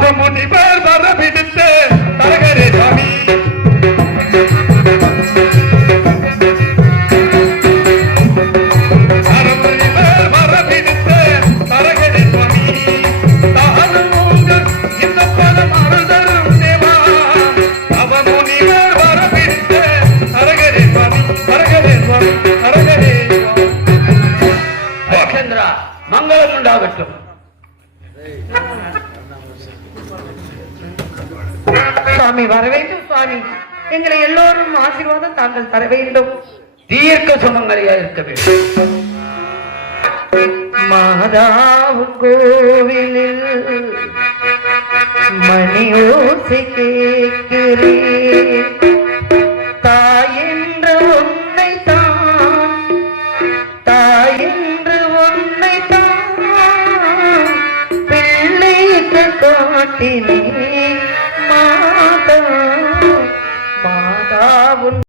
முனிவர் வர பிடித்து தரகரே சுவாமி முனிவர் வர பிடித்து தரகரே சுவாமி தானுங்க இந்த பதம் அருள்தரும் தேவா அவ முனிவர் வர பிடித்து தரகரே சுவாமி தரகரே சுவாமி தரகரே சுவாமி மங்களம் உண்டாகட்டும். சுவாமி வர வேண்டும். சுவாமி எங்களை எல்லோரும் ஆசீர்வாதம் தாங்கள் தர வேண்டும். தீர்க்க சுமங்கலியா இருக்க வேண்டும். மாதாவும் கோவிலில் மணி ஓசை கேட்கிறேன். தாயென்று உன்னை தான் தாயென்று உன்னை தான் பிள்ளைக்கு காட்டினேன். மாதா மாதாவும்